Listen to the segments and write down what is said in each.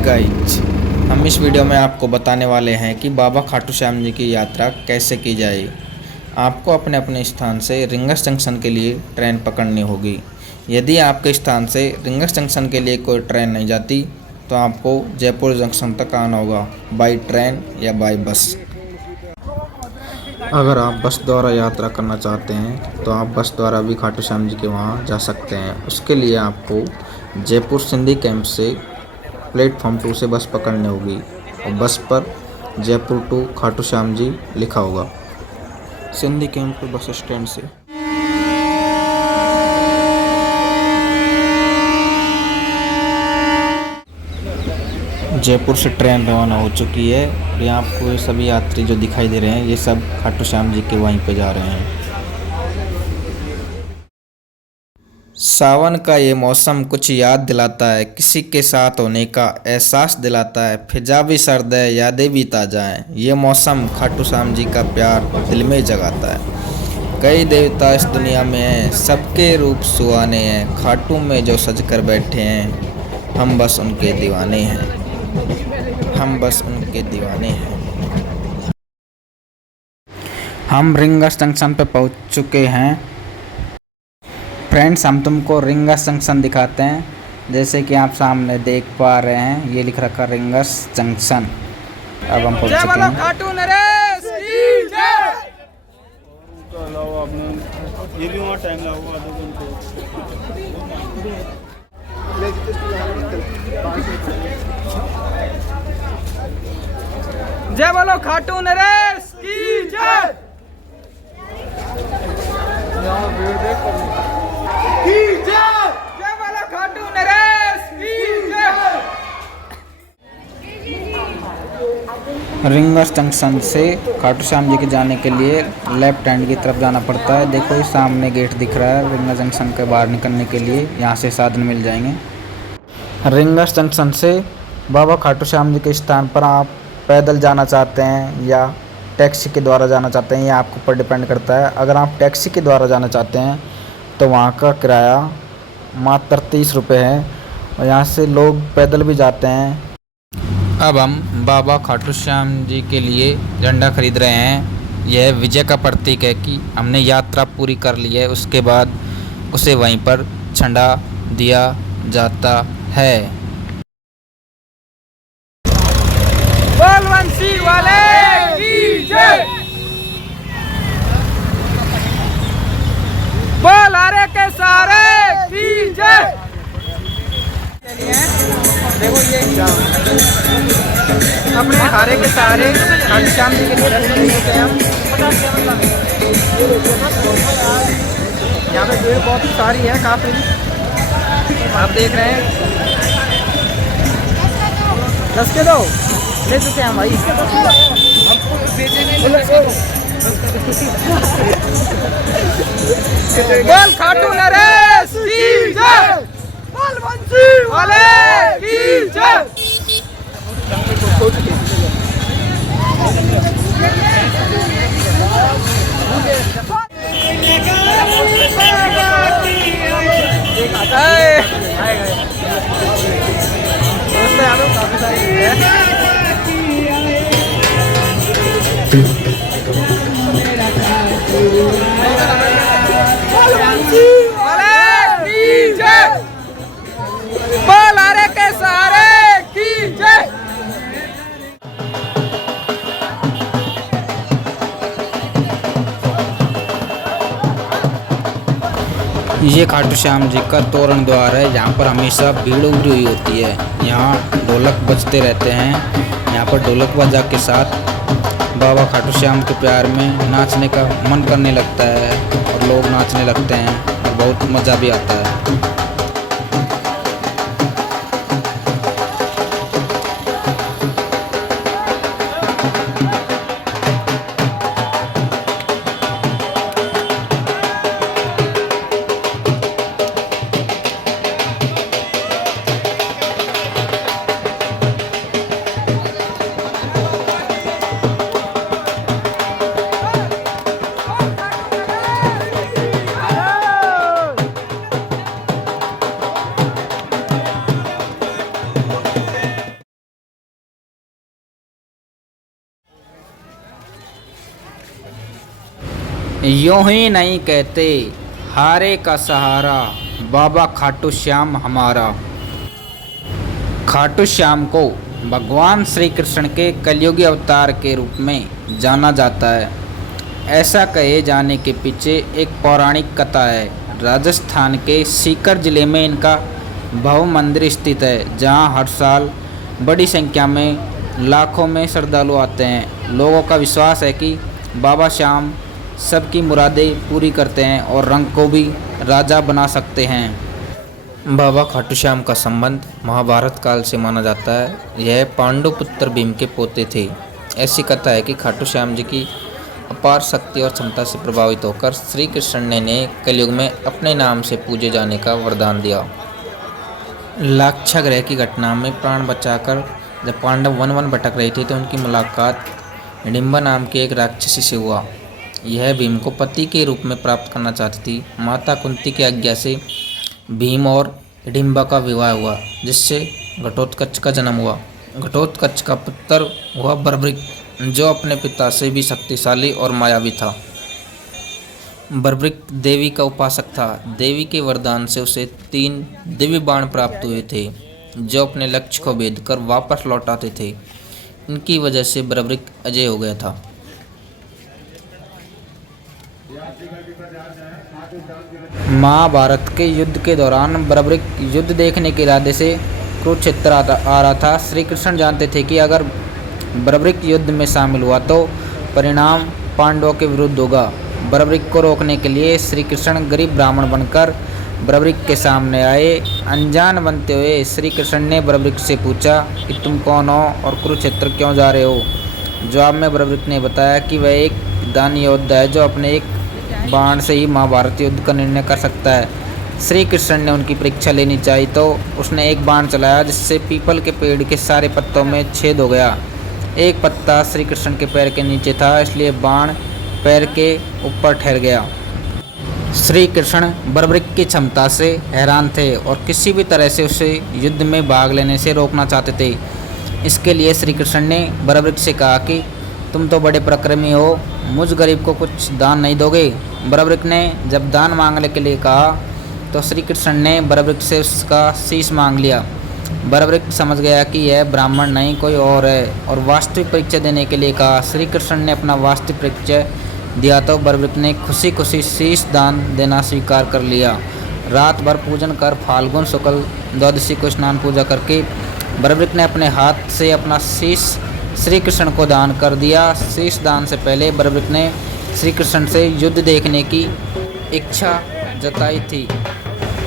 Guys, हम इस video में आपको बताने वाले हैं कि बाबा खाटू श्याम जी की यात्रा कैसे की जाए। आपको अपने अपने स्थान से रिंगस जंक्शन के लिए ट्रेन पकड़नी होगी। यदि आपके स्थान से रिंगस जंक्शन के लिए कोई ट्रेन नहीं जाती तो आपको जयपुर जंक्शन तक आना होगा बाई ट्रेन या बाई बस। अगर आप बस द्वारा यात्रा करना चाहते हैं तो आप बस द्वारा भी खाटू श्याम जी के वहाँ जा सकते हैं। उसके लिए आपको जयपुर सिंधी कैंप से प्लेटफॉर्म 2 से बस पकड़नी होगी और बस पर जयपुर टू खाटू श्याम जी लिखा होगा। सिंधी कैंप बस स्टैंड से जयपुर से ट्रेन रवाना हो चुकी है और यहाँ आपको ये सभी यात्री जो दिखाई दे रहे हैं ये सब खाटू श्याम जी के वहीं पे जा रहे हैं। सावन का ये मौसम कुछ याद दिलाता है, किसी के साथ होने का एहसास दिलाता है। फिजा भी सर्द है, यादें भी ताज़ा हैं। ये मौसम खाटू श्याम जी का प्यार दिल में जगाता है। कई देवता इस दुनिया में हैं, सबके रूप सुहाने हैं। खाटू में जो सज कर बैठे हैं, हम बस उनके दीवाने हैं। हम बस उनके दीवाने हैं। हम रिंगस जंक्शन पे पहुंच चुके हैं। फ्रेंड्स, हम तुमको रिंगस जंक्शन दिखाते हैं। जैसे कि आप सामने देख पा रहे हैं, ये लिख रखा रिंगस जंक्शन। अब हम पहुंच चुके हैं। खाटू नरेश की जय। ये भी वहाँ टाइम लगेगा 2 घंटे। जय बोलो खाटू नरेश की जय। जय बोलो खाटू नरेश की जय। रिंगस जंक्शन से खाटू श्याम जी के जाने के लिए लेफ्ट हैंड की तरफ जाना पड़ता है। देखो ये सामने गेट दिख रहा है। रिंगस जंक्शन के बाहर निकलने के लिए यहाँ से साधन मिल जाएंगे। रिंगस जंक्शन से बाबा खाटू श्याम जी के स्थान पर आप पैदल जाना चाहते हैं या टैक्सी के द्वारा जाना चाहते हैं, ये आपके ऊपर डिपेंड करता है। अगर आप टैक्सी के द्वारा जाना चाहते हैं तो वहाँ का किराया मात्र 30 रुपये है और यहाँ से लोग पैदल भी जाते हैं। अब हम बाबा खाटू श्याम जी के लिए झंडा खरीद रहे हैं। यह विजय का प्रतीक है कि हमने यात्रा पूरी कर ली है। उसके बाद उसे वहीं पर झंडा दिया जाता है। बलवंशी वाले की जय। बोल हरे के सारे की जय। देखो ये अपने हारे के सारे खाटू श्याम जी के लिए दर्शन करते हैं हम। यहाँ पे भीड़ बहुत सारी है, काफी आप देख रहे हैं। 10 के 2 ले चुके हैं भाई। बोल खाटू नरेश की जय। बलवंशी वाले की जय। काफी सारी बोलारे के सारे की जय। ये खाटू श्याम जी का तोरण द्वार है। यहाँ पर हमेशा भीड़ उमड़ी हुई होती है। यहाँ ढोलक बजते रहते हैं। यहाँ पर ढोलक बजा के साथ बाबा खाटू श्याम के प्यार में नाचने का मन करने लगता है और लोग नाचने लगते हैं और बहुत मज़ा भी आता है। यूं ही नहीं कहते हारे का सहारा बाबा खाटू श्याम हमारा। खाटू श्याम को भगवान श्री कृष्ण के कलयुगी अवतार के रूप में जाना जाता है। ऐसा कहे जाने के पीछे एक पौराणिक कथा है। राजस्थान के सीकर जिले में इनका भव्य मंदिर स्थित है, जहां हर साल बड़ी संख्या में लाखों में श्रद्धालु आते हैं। लोगों का विश्वास है कि बाबा श्याम सबकी मुरादें पूरी करते हैं और रंग को भी राजा बना सकते हैं। बाबा खाटू श्याम का संबंध महाभारत काल से माना जाता है। यह पांडु पुत्र भीम के पोते थे। ऐसी कथा है कि खाटू श्याम जी की अपार शक्ति और क्षमता से प्रभावित होकर श्री कृष्ण ने कलयुग में अपने नाम से पूजे जाने का वरदान दिया। लाक्षागृह की घटना में प्राण बचाकर जब पांडव वन वन भटक रहे थे तो उनकी मुलाकात हिडिंबा नाम की एक राक्षसी से हुआ। यह भीम को पति के रूप में प्राप्त करना चाहती थी। माता कुंती की आज्ञा से भीम और हिडिंबा का विवाह हुआ, जिससे घटोत्कच का जन्म हुआ। घटोत्कच का पुत्र हुआ बर्बरिक, जो अपने पिता से भी शक्तिशाली और मायावी था। बर्बरिक देवी का उपासक था। देवी के वरदान से उसे 3 दिव्य बाण प्राप्त हुए थे, जो अपने लक्ष्य को भेद कर वापस लौट आते थे। इनकी वजह से बर्बरिक अजय हो गया था। महाभारत के युद्ध के दौरान बर्बरिक युद्ध देखने के इरादे से कुरुक्षेत्र आ रहा था। श्री कृष्ण जानते थे कि अगर बर्बरिक युद्ध में शामिल हुआ तो परिणाम पांडवों के विरुद्ध होगा। बर्बरिक को रोकने के लिए श्री कृष्ण गरीब ब्राह्मण बनकर बर्बरिक के सामने आए। अनजान बनते हुए श्री कृष्ण ने बर्बरिक से पूछा कि तुम कौन हो और कुरुक्षेत्र क्यों जा रहे हो। जवाब में बर्बरिक ने बताया कि वह एक दानी योद्धा है, जो अपने एक बाण से ही महाभारत युद्ध का निर्णय कर सकता है। श्री कृष्ण ने उनकी परीक्षा लेनी चाहिए तो उसने एक बाण चलाया, जिससे पीपल के पेड़ के सारे पत्तों में छेद हो गया। एक पत्ता श्री कृष्ण के पैर के नीचे था, इसलिए बाण पैर के ऊपर ठहर गया। श्री कृष्ण बर्बरिक की क्षमता से हैरान थे और किसी भी तरह से उसे युद्ध में भाग लेने से रोकना चाहते थे। इसके लिए श्री कृष्ण ने बर्बरिक से कहा कि तुम तो बड़े पराक्रमी हो, मुझ गरीब को कुछ दान नहीं दोगे। बर्बरिक ने जब दान मांगने के लिए कहा तो श्री कृष्ण ने बर्बरिक से उसका शीश मांग लिया। बर्बरिक समझ गया कि यह ब्राह्मण नहीं कोई और है और वास्तविक परिचय देने के लिए कहा। श्री कृष्ण ने अपना वास्तविक परिचय दिया तो बर्बरिक ने खुशी खुशी शीश दान देना स्वीकार कर लिया। रात भर पूजन कर फाल्गुन शुक्ल द्वादशी को स्नान पूजा करके बर्बरिक ने अपने हाथ से अपना शीश श्री कृष्ण को दान कर दिया। शीश दान से पहले बर्बरिक ने श्री कृष्ण से युद्ध देखने की इच्छा जताई थी,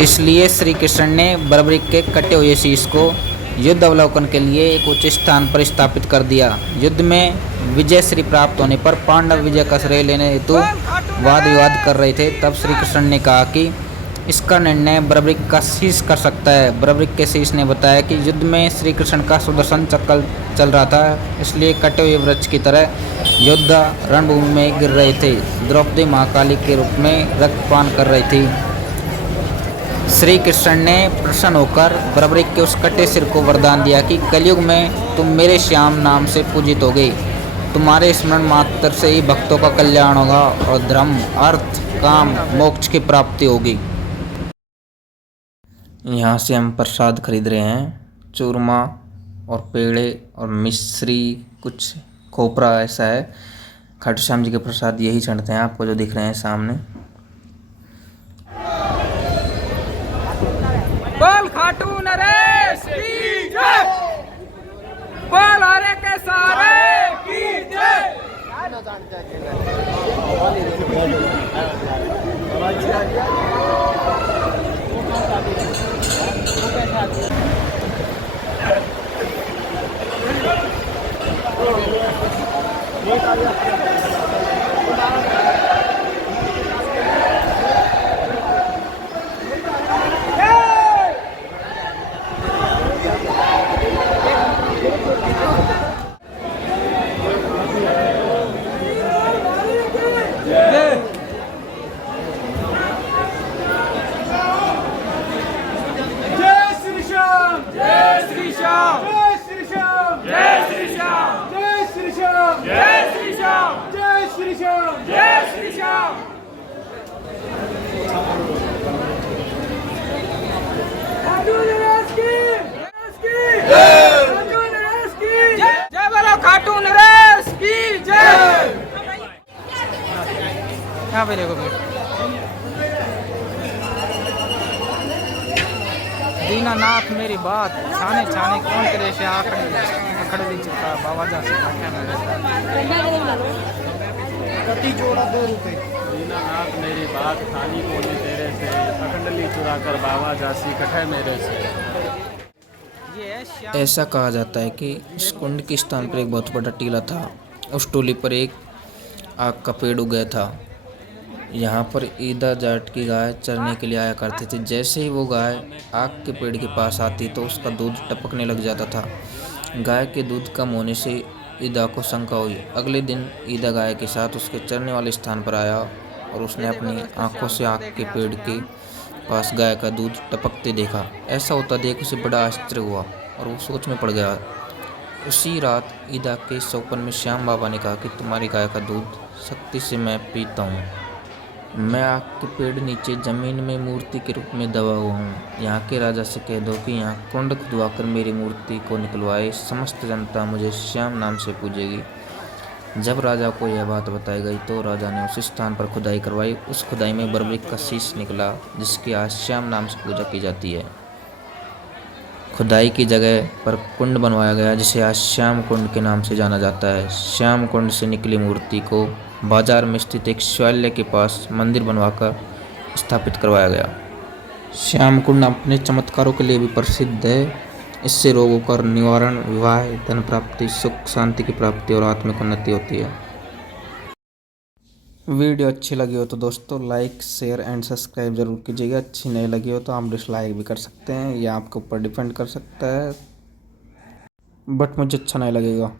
इसलिए श्री कृष्ण ने बर्बरिक के कटे हुए शीश को युद्ध अवलोकन के लिए एक उच्च स्थान पर स्थापित कर दिया। युद्ध में विजय श्री प्राप्त होने पर पांडव विजय का श्रेय लेने हेतु वाद विवाद कर रहे थे। तब श्री कृष्ण ने कहा कि इसका निर्णय बर्बरिक का शीश कर सकता है। बर्बरिक के शीश ने बताया कि युद्ध में श्री कृष्ण का सुदर्शन चक्र चल रहा था, इसलिए कटे हुए वृक्ष की तरह योद्धा रणभूमि में गिर रहे थे। द्रौपदी महाकाली के रूप में रक्तपान कर रही थी। श्री कृष्ण ने प्रसन्न होकर बर्बरिक के उस कटे सिर को वरदान दिया कि कलयुग में तुम मेरे श्याम नाम से पूजित होगे। तुम्हारे स्मरण मात्र से ही भक्तों का कल्याण होगा और धर्म, अर्थ, काम, मोक्ष की प्राप्ति होगी। यहाँ से हम प्रसाद खरीद रहे हैं। चूरमा और पेड़े और मिश्री, कुछ खोपरा ऐसा है। खाटू श्याम जी के प्रसाद यही चढ़ते हैं, आपको जो दिख रहे हैं सामने। बोल खाटू नरेश की जय, बोल हरे के सारे की जय। जय श्री श्याम, जय श्री श्याम, जय श्री श्याम, जय श्री श्याम, जय श्री जय बोलो खाटू नरेश की जय। यहाँ पे देखो दीनानाथ मेरी बात छाने छाने कौन करे से आखड़ दी चिपका बाबा जा से कटी जोड़ा 2 रुपए। दीनानाथ मेरी बात खानी कोनी तेरे से अखंडली चुरा कर बाबा जासी कठे मेरे से। ये है श्याम। ऐसा कहा जाता है कि इस कुंड के स्थान पर एक बहुत बड़ा टीला था। उस टोली पर एक आग का पेड़ उग गया था। यहाँ पर ईदा जाट की गाय चरने के लिए आया करती थी। जैसे ही वो गाय आग के पेड़ के पास आती तो उसका दूध टपकने लग जाता था। गाय के दूध कम होने से ईदा को शंका हुई। अगले दिन ईदा गाय के साथ उसके चरने वाले स्थान पर आया और उसने अपनी आंखों से आग के पेड़ के पास गाय का दूध टपकते देखा। ऐसा होता देख उसे बड़ा आश्चर्य हुआ और वो सोच में पड़ गया। उसी रात ईदा के सौपन में श्याम बाबा ने कहा कि तुम्हारी गाय का दूध शक्ति से मैं पीता हूँ। मैं आग के पेड़ नीचे जमीन में मूर्ति के रूप में दबा हुआ हूँ। यहाँ के राजा से कह दो कि यहाँ कुंड खुदवाकर मेरी मूर्ति को निकलवाए। समस्त जनता मुझे श्याम नाम से पूजेगी। जब राजा को यह बात बताई गई तो राजा ने उस स्थान पर खुदाई करवाई। उस खुदाई में बर्बरिक का शीश निकला जिसकी आज श्याम नाम से पूजा की जाती है। खुदाई की जगह पर कुंड बनवाया गया जिसे आज श्याम कुंड के नाम से जाना जाता है। श्याम कुंड से निकली मूर्ति को बाजार में स्थित एक शिवालय के पास मंदिर बनवाकर स्थापित करवाया गया। श्याम कुंड अपने चमत्कारों के लिए भी प्रसिद्ध है। इससे रोगों का निवारण, विवाह, धन प्राप्ति, सुख शांति की प्राप्ति और आत्मिक उन्नति होती है। वीडियो अच्छी लगी हो तो दोस्तों लाइक, शेयर एंड सब्सक्राइब जरूर कीजिएगा। अच्छी नहीं लगी हो तो आप डिसलाइक भी कर सकते हैं, यह आपके ऊपर डिपेंड कर सकता है, बट मुझे अच्छा नहीं लगेगा।